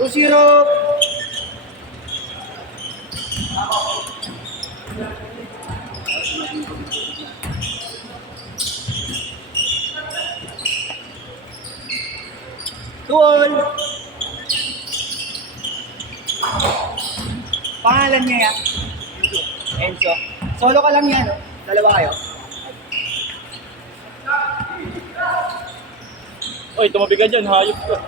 2-0. Two-all. Pangalan niya yan? Enzo. Solo ka lang yan, no? Dalawa kayo? Oy, tumabi ka dyan, hayop ko.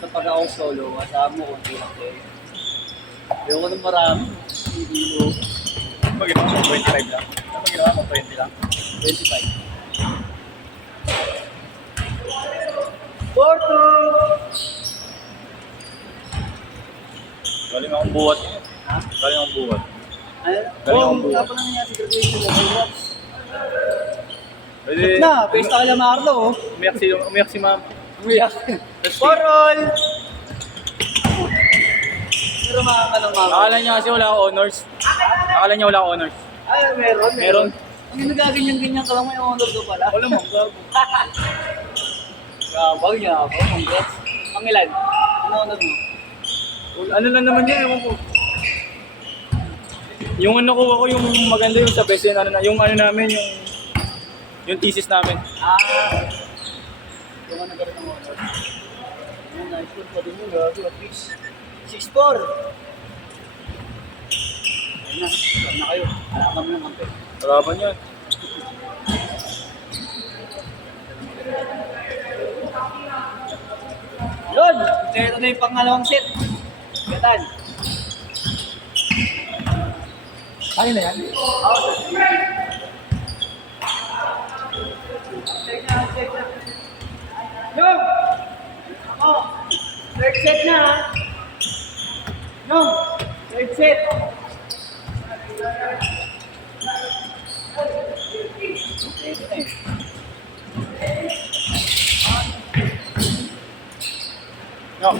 Basta pag ako solo, kasama mo konti lang kayo. Ayoko ng marami. Hindi mo. Maginawa mo 25 lang. Maginawa mo 20 lang. 25. Porto! Galing akong buhat. Ha? Galing akong buhat. Ano? Galing akong buhat. Nga pala nangyari si graduation mo. Congrats. Pwede. Na, pesta ka lang Marlo, oh. Umiyak si ma'am. Umiyak. Porol! Pero makakalong mama. Akala niya kasi wala akong honors. Akala niya wala akong honors. Ay, meron. Meron. Ang nagaganyan-ganyan ka lang, may honor ko pala. Wala mo, gago. Gabang niya ako. Congrats. Ang ilan? Ano honor mo? Ano lang naman yun, ewan ko. Yung ano ko ako, yung maganda yung sa best ano na, yung ano namin, yung thesis namin. Yung ano ganun ang honor. Yung nice one pa din mo, gago. At least 6-4. Ayun na, saan na kayo? Alaman mo ng kampe. Harapan yan. Yun! Ito na yung pangalawang set. Gatan. Ano na yan? Yung! Ako! Third set na ha! Yung! Third set! Ito na eh. No.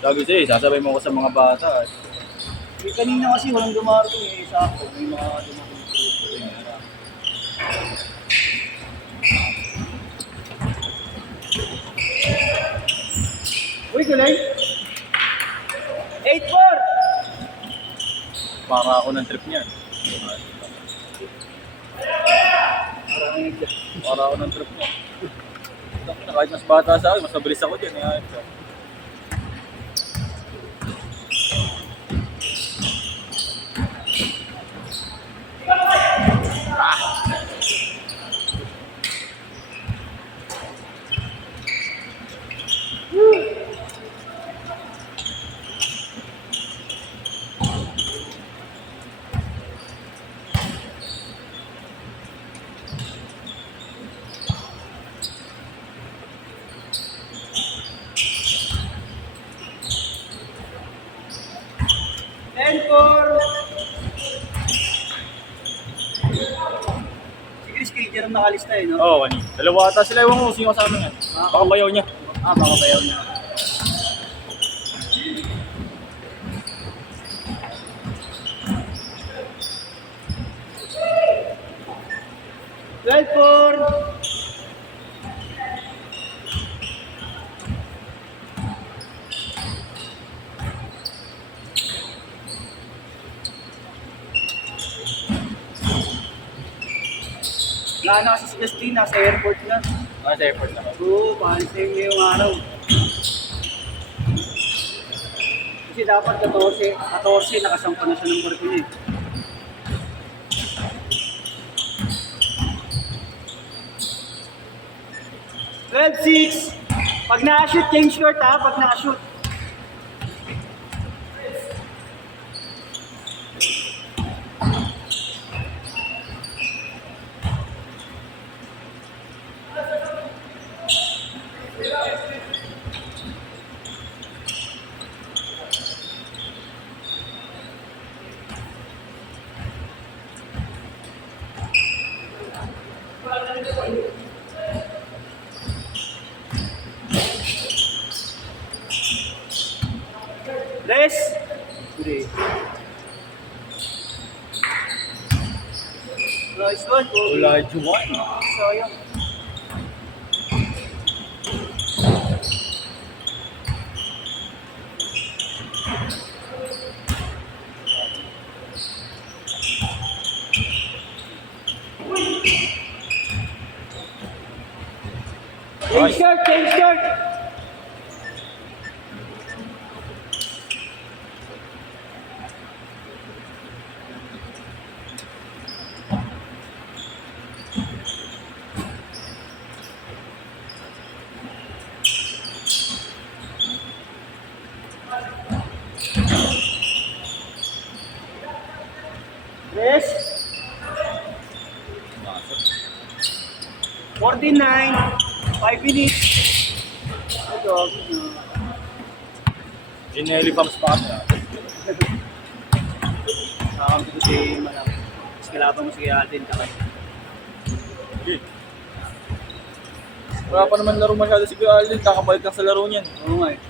Sabi sa'yo, sasabay mo ko sa mga bata. Eh, kanina kasi walang dumarating eh. Sakto, may mga dumating. Uy, gulay! 8-4! Para ako ng trip niyan. Para ako ng trip niyan. Kahit mas bata sa akin, mas mabilis ako dyan. Si Chris Cager ang nakalista eh, no? Oo, kanina. Dalawa ata sila, ewan ko sino kasama nga. Baka bayaw niya. Baka bayaw niya. Welcome! Wala na kasi si Justin, nasa airport na. Sa airport na. Oo, pansing niya yung araw. Kasi dapat 14 nakasampa na siya ng barko niya eh. 12-6. Pag na-shoot, change court ha, pag na-shoot. Juan. Sayang. Change shirt! Change shirt! Yes. 49. 5 minutes. Ito. Ginelli Farms pa kami. Sakampi ko si Malang. Mas kalaban mo si Alden tsaka. Sige. Wala pa naman laro masyado si Kuya Alden, kakabalik lang sa laro niyan. Oo nga eh.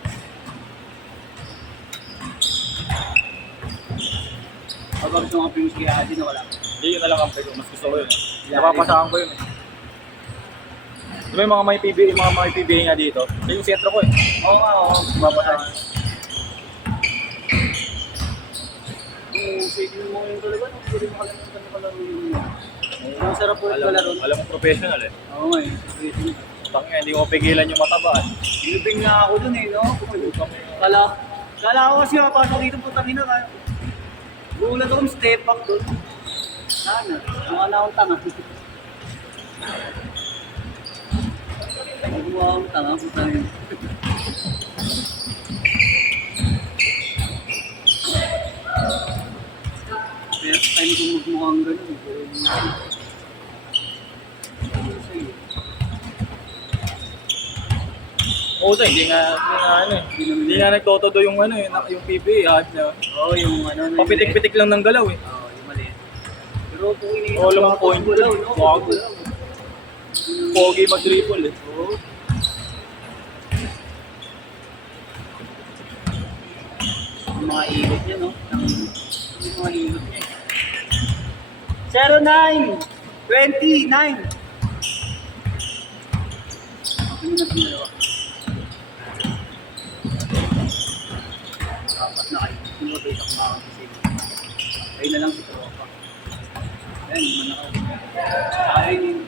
Pag gusto nga pinus kaya Alden na wala. Hindi, yun na lang ang pego. Mas gusto ko yun. Napapasahan ko yun. Di ba yung mga may PBA, nga dito? Ito yung sentro ko eh. Oo nga, oo. Napapasahan. Sige mo yung talaga, no? Pwede mo kalimutan na palaro yun. Ang sarap po yung palaro. Alam mo professional eh. Oo nga eh. Tangina, hindi ko pigilan yung matabaan. Ilubing nga ako dun eh, no? Kala ko kasi mapasok dito putang ina ka. Gulat akong step back dun. Sana, mukha na akong tanga. Mukha akong tanga, putang ina. First time kong magmukhang ganun. Oo, hindi nga ano eh. Hindi nga nagtotodo yung ano eh, yung PBA. Oo, yung ano. Papitik-pitik lang ng galaw eh. Oo, yung maliit. Pero kung iniisip Oo, lamang point. gulaw, no? Bago. Pogi mag-triple eh. Oo. Yung mga ilot niya, no? Yung mga ilot niya. 09! 29! Ano na dalawa? Apat na kayo. Yung rotate ako makakasig. Kayo na lang si Tropa. Ayan, naman ako. Ayun yun.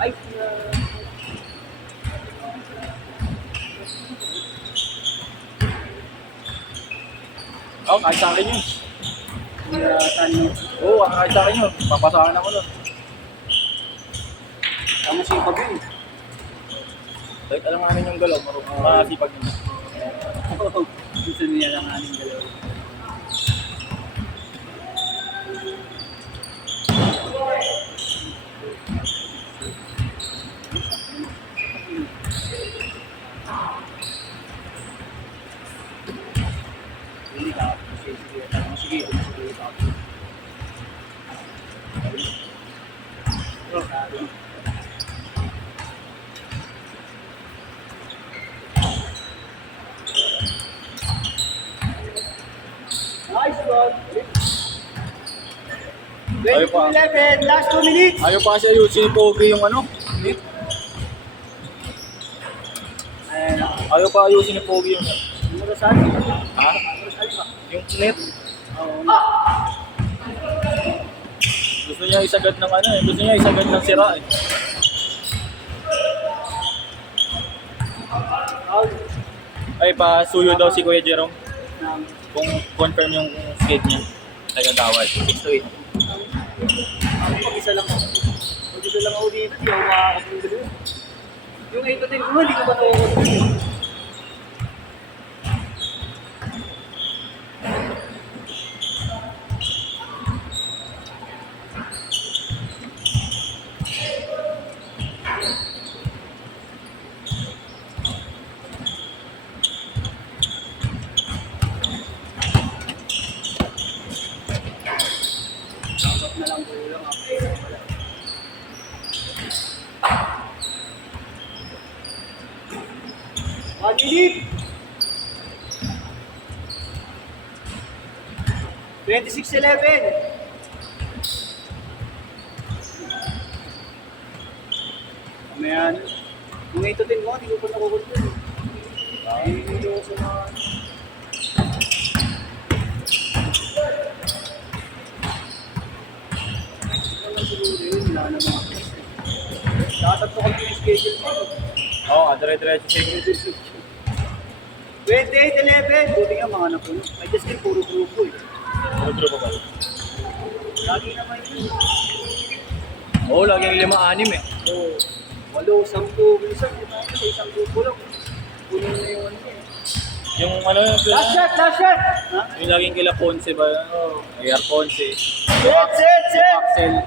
Ay, Oo, kahit sa akin yun. tanong. Oo, kahit sa akin yun. Papasahan ako nun. Tama siya yung pag-yun. Kahit alam nga yung galaw, makasipag yun. Gusto niya lang aning galaw. Hindi ka. Sige. Nice one. Ayaw pa. 11, last 2 minutes. Ayaw pa kasi ayusin ni Pogi yung ano. Net. Ayan. Ayaw pa ayusin ni Pogi yung Murasan. ha? Murasan ba? Yung net. Oo. Gusto niya isagad ng ano eh. Gusto niya isagad ng sira eh. Out. Ay, pa-suyo daw si Kuya Jerome. Nang. Kung confirm yung skate niya. Taga-tawad. 6 to 8. Ako pag-isa lang ako. Pag-isa lang ako dito, di ako makakapagdalo. Yung 8 to 10 ko, hindi ko ba nakakapagdalo? Dapat na lang kulang ako. 26-11. Mamaya, kung 8 to 10 mo, hindi ko pa nakukulto. Hindi ko sa mga... Ano siguro yun, wala na mga class eh. Nakatatlo kami yung schedule ko. Oo, dire-diretso siya. 28-11, buti nga mga napuno. May just din puro grupo eh. Ano ba ba? Lagi naman yun. Oo, laging 5-6 eh. Oo. 8-10, minsan, sa isang grupo lang. Puno na yung ano eh. Yung ano yung... Last shot, last shot! Ha? Yung laging kila Ponce ba? Oo. Ayer Ponce. Set, set, set! Axel.